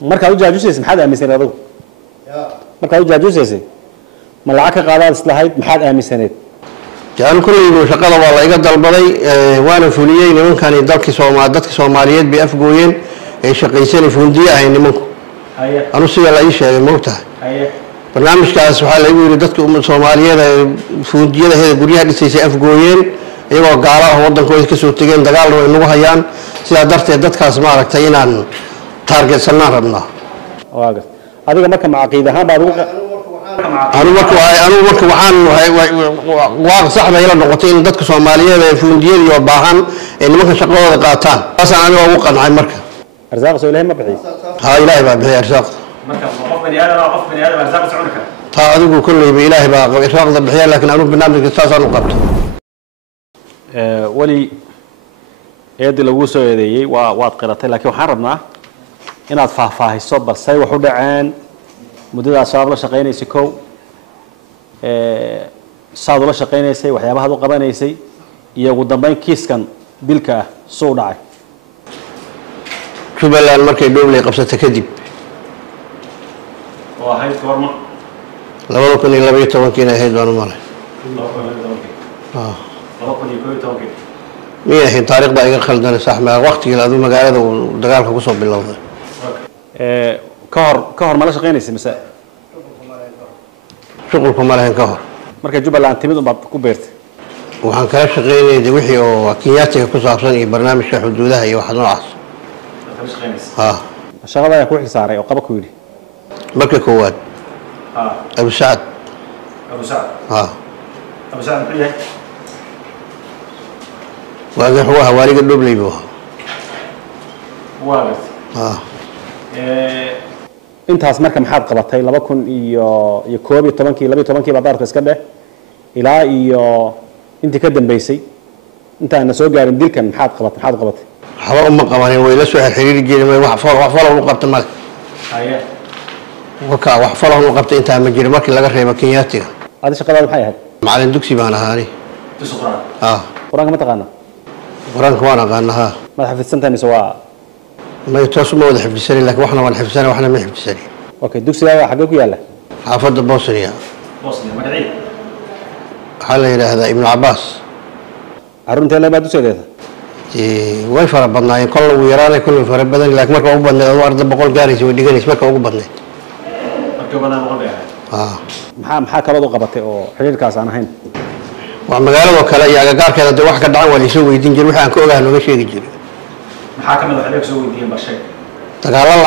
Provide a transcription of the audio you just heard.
markaad u jaajuusaysay maxaad aaminsaneed adigu markaad u jaajuusaysay ma lacag ka qaadaad islahayd maxaad aaminsaneed jaan kulligu shaqada waa la iga dalbaday waana fuliyay nimankani dadka Soomaaliyeed bay afgooyeen ay shaqaysanay fundiye ahay nimanku anu sida la ii sheegay moogtahay barnaamijkaas waxa la yiri dadka Soomaaliyeed fundiyada heeda guryaha dhisaysay afgooyeen iyagoo gaalo ah wadankooda ka soo tageen dagaal way nagu hayaan sida darteed dadkaas ma aragtay inaan target sanaan rabnaa waaga adiga marka macaqiid ahaan baad ugu anu marka waxaan waa saxda ila noqotay in dadka Soomaaliyeed ay fundiyada iyo baahan in nimanka shaqadooda qaataan taasaan aniga ugu qancay marka arsaaq soo ilaahay ma bixiyo ha ilaahay baa bixiyo arsaaq marka qof bani aadam arsaaq socon kara ta adigu kulliba ilaahay baa arsaaqda bixiyo laakiin anu barnaamijka taasaan u qabto wali eed lagu soo eedeeyay waad qiratay laakiin waxaan rabnaa inaad faahfaahiso balse wax u dhaceen muddada shabaab la shaqeynaysay kow saad ula shaqeynaysay waxyaabaha aad u qabanaysay iyo ugu dambeyn kiiskan dilka ah soo dhacay Jubbaland markay dhobley qabsatay kadib oo ahayd goorma 2012 ahayd waan u malay 2012 miyay taariikhda iga khaldan sax ma waqtiga aad magaalada dagaalka ku soo bilowday ka hor ma la shaqeynaysay mise shaqulku ma lahayn ka hor markay Jubbaland timid baad ku beertay waxaan kala shaqeynayay wixii oo Kenyaatiga ku saabsan iyo barnaamijka xuduudaha iyo wax noocaas shaqada ku xisaaray oo qaba ku yiri markii koowaad Abu Saad Abu Saad bixiyay waaga huwa hawaariga dhobley buu intaas marka maxaad qabatay 2012 baad arka iska dheh ilaa iyo intii ka dambeysay intaana soo gaarin dilkan maxaad qabatay haba uma qabaneen way la soo xiriiri jireen wax falo u qabtay mal wax falo u qabtay inta ma jirin markii laga reebo Kenyaatiga aad shaqadaada maxay ahayd macallin dugsi baan ahaani quraanka ma taqaana quraanka waan aqaanaha ma xafidsantahay mise waa ما يتوسم ولا حفظني لكن واحنا ولا حفظنا واحنا ما حفظني. اوكي دوكسي حقك وياله. حافظ بوسنيا. بوسنيا مدعي. حالي هذا ابن عباس. عرنت له بعد دوسي هذا. way fara badnaayeen kol uu yaraanay kul fara badan laakiin marka ugu badnaa warda boqol gaaraysi way dhiganaysa marka ugu badnaa maxaa kala u qabatay oo xiriirkaas aan ahayn waa magaalada kale iyo agagaarkeeda wax ka dhacan waa la soo weydiin jiray waxa aan ka ogahay nooga sheegi jiray maxaa kamid ah xiriirka soo weydiiyeen bashay dagaalada